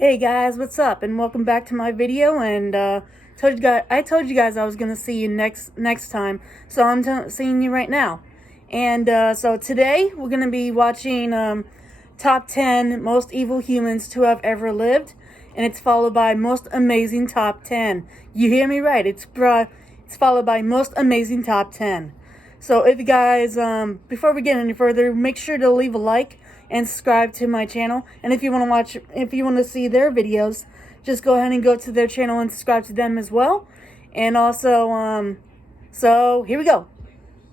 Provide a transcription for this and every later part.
Hey guys, what's up? And welcome back to my video. And I told you guys I was gonna see you next time, so I'm seeing you right now. And so today we're gonna be watching top 10 most evil humans to have ever lived, and it's followed by most amazing top 10. You hear me right? It's followed by most amazing top 10. So if you guys, before we get any further, make sure to leave a like and subscribe to my channel. And if you want to see their videos, just go ahead and go to their channel and subscribe to them as well. And also, so here we go.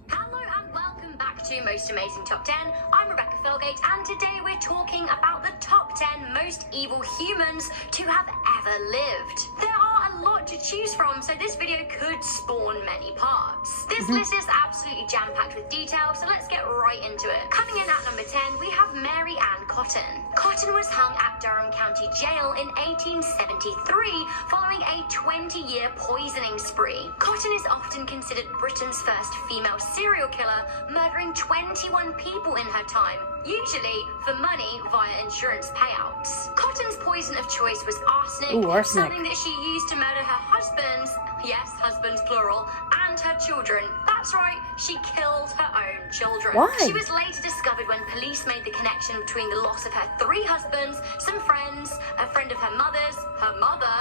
Hello and welcome back to Most Amazing Top 10. I'm Rebecca Philgate, and today we're talking about the top 10 most evil humans to have ever lived. There are a lot to choose from, so this video could spawn many parts. This list is absolutely jam-packed with detail, so let's get right into it. Coming in at number 10, we have Mary Ann Cotton. Cotton was hung at Durham County Jail in 1873 following a 20-year poisoning spree. Cotton is often considered Britain's first female serial killer, murdering 21 people in her time, usually for money via insurance payouts. Cotton's poison of choice was arsenic, something that she used to murder her husbands, yes, husbands plural, and her children. That's right, she killed her own children. Why? She was later discovered when police made the connection between the loss of her 3 husbands, some friends, a friend of her mother's, her mother,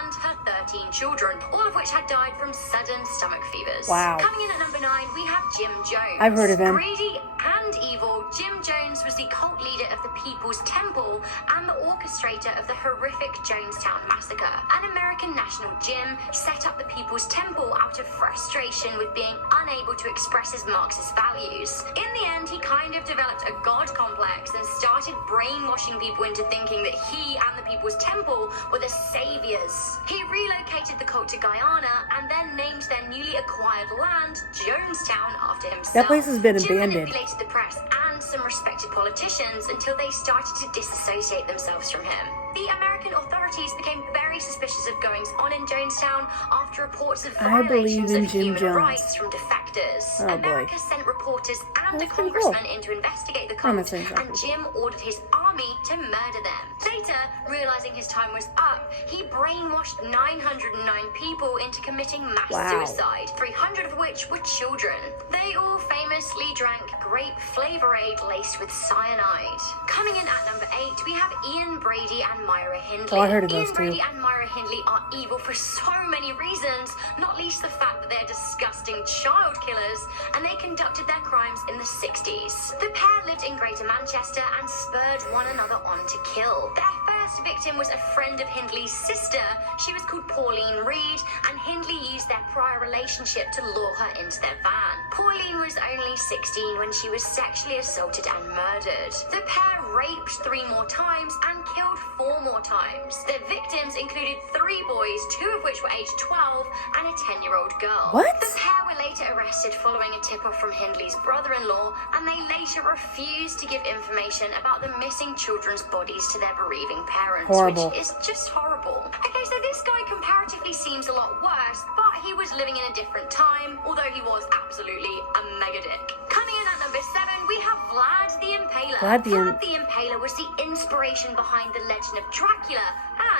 and her 13 children, all of which had died from sudden stomach fevers. Wow. Coming in at number 9, we have Jim Jones. I've heard of him. Greedy and evil, Jim Jones was the cult leader of the People's Temple and the orchestrator of the horrific Jonestown Massacre. An American national Jim set up the People's Temple out of frustration with being unable to express his Marxist values. In the end, he kind of developed a god complex and started brainwashing people into thinking that he and the People's Temple were the saviors. He relocated the cult to Guyana and then named their newly acquired land Jonestown after himself. That place has been Jim abandoned. manipulated the press and some respected politicians until they started to disassociate themselves from him. The American authorities became very suspicious of goings-on in Jonestown after reports of violations of human rights from defectors. America sent reporters and a congressman in to investigate the cult, and Jim ordered his army to murder them. Later, realizing his time was up, he brainwashed 909 people into committing mass suicide, 300 of which were children. They all famously drank grape Flavor Aid laced with cyanide. Coming in at number 8, we have Ian Brady and Myra Hindley. Oh, I heard of those Ian too. Brady and Myra Hindley are evil for so many reasons, not least the fact that they're disgusting child killers, and they conducted their crimes in the 60s. The pair lived in Greater Manchester and spurred one another on to kill. Their first victim was a friend of Hindley's sister. She was called Pauline Reed, and Hindley used their prior relationship to lure her into their van. Pauline was only 16 when she was sexually assaulted and murdered. The pair raped 3 more times and killed 4 more times. Their victims included 3 boys, 2 of which were aged 12, and a 10-year-old girl. What? The pair were later arrested following a tip-off from Hindley's brother-in-law, and they later refused to give information about the missing children's bodies to their bereaving parents, which is just horrible. Okay, so this guy comparatively seems a lot worse, but he was living in a different time, although he was absolutely a mega dick. Coming in at number 7, we have Vlad the Impaler. Vlad the Impaler was the inspiration behind the legend of Dracula,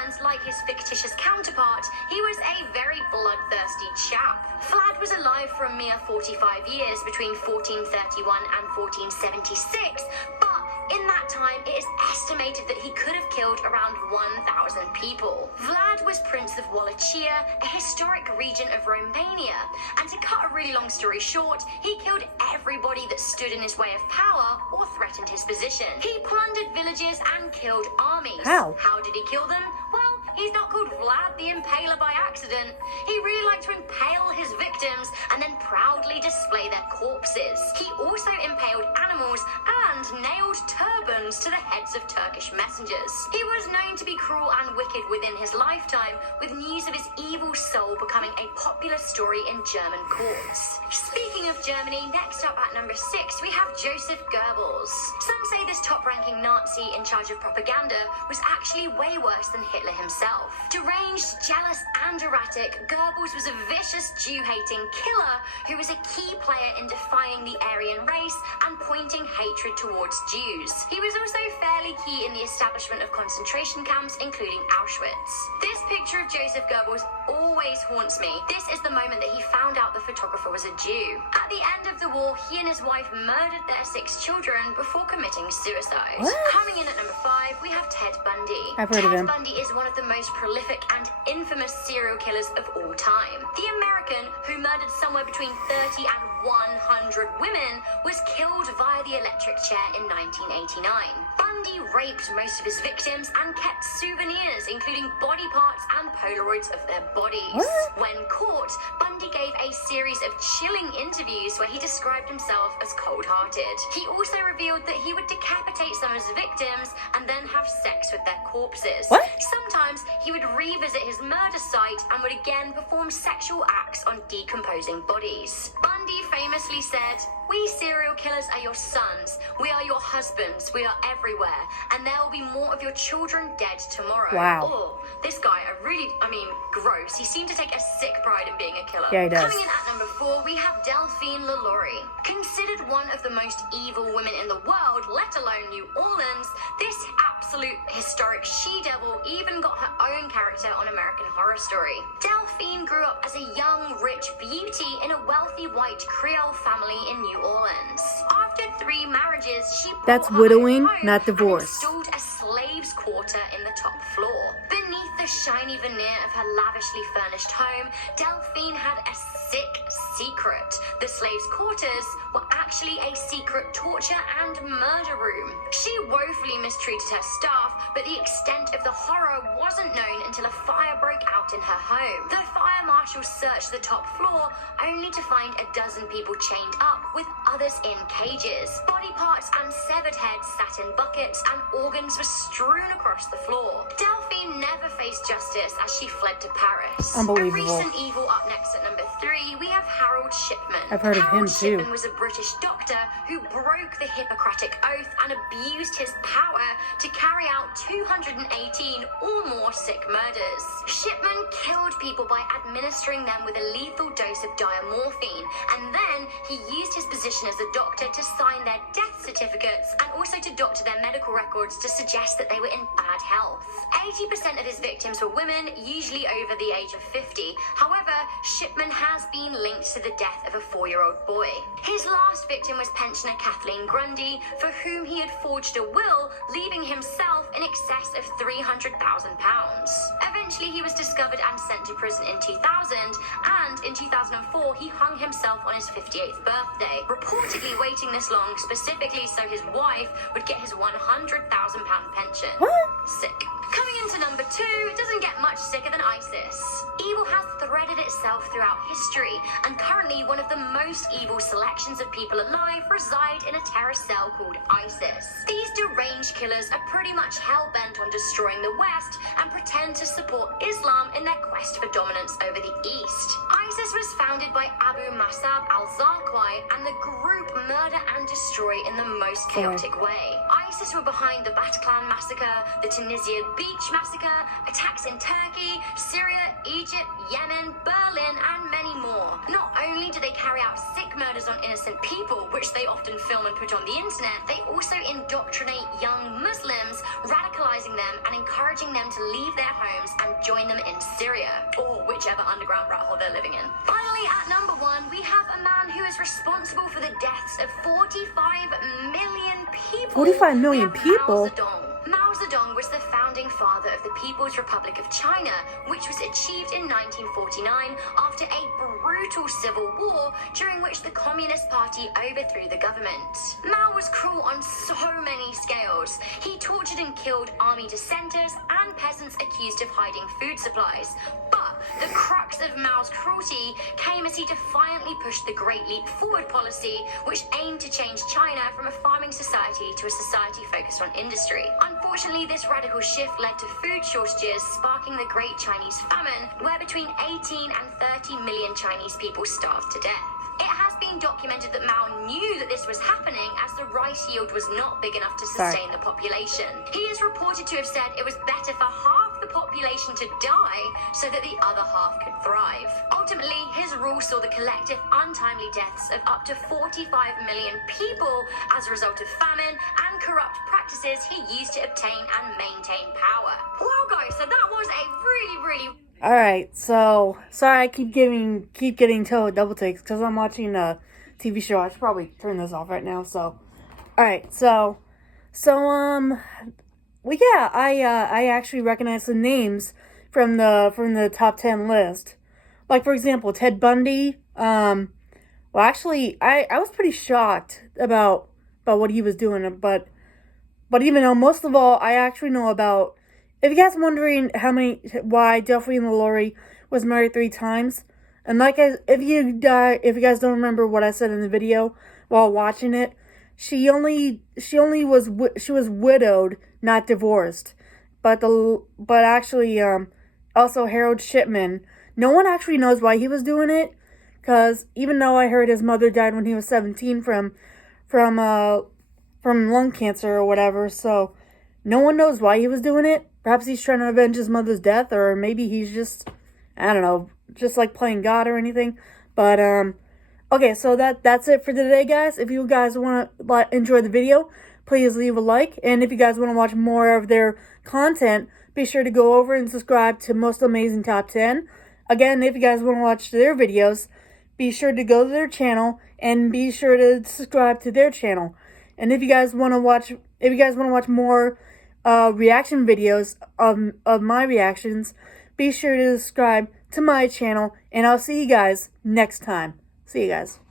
and like his fictitious counterpart, he was a very bloodthirsty chap. Vlad was alive for a mere 45 years between 1431 and 1476, but in that time, it is estimated that he could have killed around 1,000 people. Vlad was Prince of Wallachia, a historic region of Romania, and to cut a really long story short, he killed everybody that stood in his way of power or threatened his position. He plundered villages and killed armies. How? How did he kill them? Well, he's not called Vlad the Impaler by accident. He really liked to impale his victims and then proudly display their corpses. He also impaled animals and nailed turbans to the heads of Turkish messengers. He was known to be cruel and wicked within his lifetime, with news of his evil soul becoming a popular story in German courts. Speaking of Germany, next up at number 6, we have Joseph Goebbels. Some say this top-ranking Nazi in charge of propaganda was actually way worse than Hitler himself. Deranged, jealous, and erratic, Goebbels was a vicious Jew-hating killer who was a key player in defying the Aryan race and pointing hatred towards Jews. He was also fairly key in the establishment of concentration concentration camps, including Auschwitz. This picture of Joseph Goebbels always haunts me. This is the moment that he found out the photographer was a Jew. At the end of the war, he and his wife murdered their 6 children before committing suicide. What? Coming in at number 5, we have Ted Bundy. I've heard of him. Ted Bundy is one of the most prolific and infamous serial killers of all time. The American, who murdered somewhere between 30 and 100 women, was killed via the electric chair in 1989. Bundy raped most of his victims and kept souvenirs, including body parts and Polaroids of their bodies. What? When caught, Bundy gave a series of chilling interviews where he described himself as cold-hearted. He also revealed that he would decapitate some of his victims and then have sex with their corpses. What? Sometimes he would revisit his murder site and would again perform sexual acts on decomposing bodies. Bundy famously said, "We serial killers are your sons, we are your husbands, we are everywhere, and there will be more of your children dead tomorrow." Wow. Oh, this guy, gross. He seemed to take a sick pride in being a killer. Yeah, he does. Coming in at number 4, we have Delphine LaLaurie. Considered one of the most evil women in the world, let alone New Orleans, this absolute historic she-devil even got her own character on American Horror Story. Delphine grew up as a young, rich beauty in a wealthy white Creole family in New Orleans. After 3 marriages, she bought That's her widowing, own home not divorce. and installed a slave's quarter in the top floor. Beneath the shiny veneer of her lavishly furnished home, Delphine had a sick secret. The slaves' quarters were actually a secret torture and murder room. She woefully mistreated her staff, but the extent of the horror wasn't known until a fire broke out in her home. The fire marshal searched the top floor, only to find a dozen people chained up, with others in cages. Body parts and severed heads sat in buckets, and organs were strewn across the floor. Delphine never faced justice as she fled to Paris. Unbelievable. A recent evil up next at number 3, we have Harold Shipman. I've heard of him Harold too. Shipman was a British doctor who broke the Hippocratic Oath and abused his power to carry out 218 or more sick murders. Shipman killed people by administering them with a lethal dose of diamorphine, and then he used his position as a doctor to sign their death certificates and also to doctor their medical records to suggest that they were in bad health. 80% of his victims were women, usually over the age of 50. However, Shipman has been linked to the death of a 4-year-old boy. His last victim was pensioner Kathleen Grundy, for whom he had forged a will, leaving himself in excess of £300,000. Eventually, he was discovered and sent to prison in 2000, and in 2004, he hung himself on his 58th birthday, reportedly waiting this long specifically so his wife would get his £100,000 pension. What? Sick. Coming into number 2, it doesn't get much sicker than ISIS. Evil has threaded itself throughout history, and currently one of the most evil selections of people alive reside in a terrorist cell called ISIS. These deranged killers are pretty much hell-bent on destroying the West and pretend to support Islam in their quest for dominance over the East. ISIS was founded by Abu Musab al-Zarqawi, and the group murder and destroy in the most chaotic way. ISIS were behind the Bataclan massacre, the Tunisia Beach massacre, attacks in Turkey, Syria, Egypt, Yemen, Berlin, and many more. Not only do they carry out sick murders on innocent people, which they often film and put on the internet, they also indoctrinate young Muslims, radicalizing them and encouraging them to leave their homes and join them in Syria, or whichever underground rat hole they're living in. Finally, at number 1, we have a man who is responsible for the deaths of 45 million people. 45 million We have people? Mao Zedong. Mao Zedong was the founding father of the People's Republic of China, which was achieved in 1949 after a brutal civil war during which the Communist Party overthrew the government. Mao was cruel on so many scales. He tortured and killed army dissenters and peasants accused of hiding food supplies. But the crux of Mao's cruelty came as he defiantly pushed the Great Leap Forward policy, which aimed to change China from a farming society to a society focused on industry. Unfortunately, this radical shift led to food shortages, sparking the Great Chinese Famine, where between 18 and 30 million Chinese people starved to death. It has been documented that Mao knew that this was happening as the rice yield was not big enough to sustain the population. He is reported to have said it was better for half the population to die so that the other half could thrive. Ultimately, his rule saw the collective untimely deaths of up to 45 million people as a result of famine and corrupt practices he used to obtain and maintain power. All right, so sorry I keep getting told double takes because I'm watching a TV show. I should probably turn this off right now. So, all right, well, yeah, I actually recognize the names from the top 10 list. Like for example, Ted Bundy. Well, actually, I was pretty shocked about what he was doing, but even though most of all, I actually know about. If you guys are wondering why Delphine LaLaurie was married 3 times, and if you guys don't remember what I said in the video while watching it, she was widowed, not divorced. But actually, also Harold Shipman. No one actually knows why he was doing it, because even though I heard his mother died when he was 17 from lung cancer or whatever, so no one knows why he was doing it. Perhaps he's trying to avenge his mother's death, or maybe he's just, I don't know, just like playing God or anything. But okay, so that's it for today, guys. If you guys want to enjoy the video, please leave a like, and if you guys want to watch more of their content, be sure to go over and subscribe to Most Amazing Top 10. Again, if you guys want to watch their videos, be sure to go to their channel and be sure to subscribe to their channel. And if you guys want to watch more reaction videos of my reactions, be sure to subscribe to my channel, and I'll see you guys next time. See you guys.